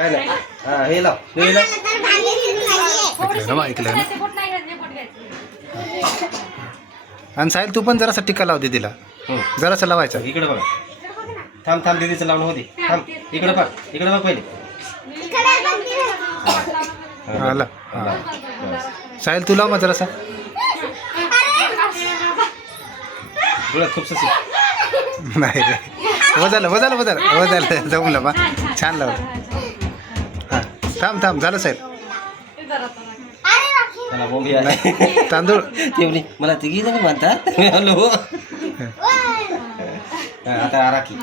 काय नाही हा हे लाव हे लाव. ऐकलं ना ऐकलं ना. आणि साहिल तू पण जरासा टिक्का लाव दीदीला. जरासा लावायचा. इकडे बघा. थांब थांब दीदीचं लावणं होते. थांब इकडे बघ पहिले. आला हां साहिल तू लाव मग जरासा. डोळ्यात खूप ससी. नाही रे वजालं जमलं बा छान लावलं. हां थांब झालं साहेब. त्याला बोंबी आहे. तांदूळ ते म्हणे मला तिघी जणी म्हणतात. हॅलो आता राखी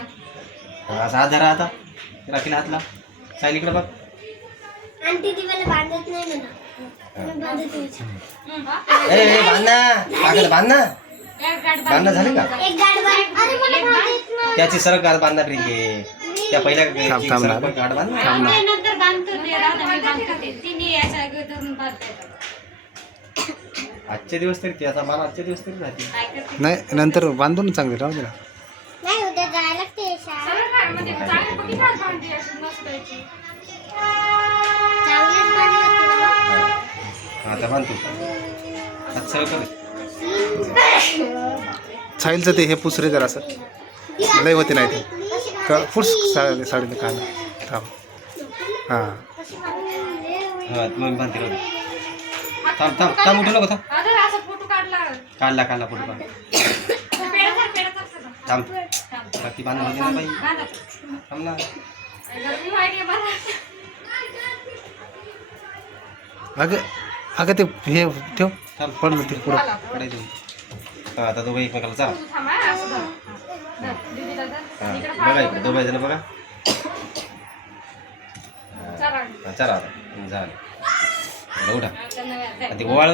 असा हात धरा. आता राखीला हात लाव. सायली इकडे बघ. ए बांधना झाले का त्याची सरक गाड बांधणार प्रिंके. त्या पहिल्या गाड बांधणार. आजचे दिवस तरी आता मला आजचे दिवस तरी राहते. नाही नंतर बांधून चांगले राहू दे ना. आता बांधतो आता सगळं कर. साहिलचं ते हे पुसरे जरा असं लय होते नाही ते फुस साडीने काढ. थांब हां हा मग बांधते बघ. थांब उठू नको. काढला फोटो काढ. थांब बाकी बांधून होते ना बाई. थांब ना. अगं ते हे ठेव थांब पडलं ते पुढं. पडायचं. हा आता दोघं एकमेकाला जा. बघा इकडे दोघं जण बघा. चला आता झालं. उठा ते ओवाळलं.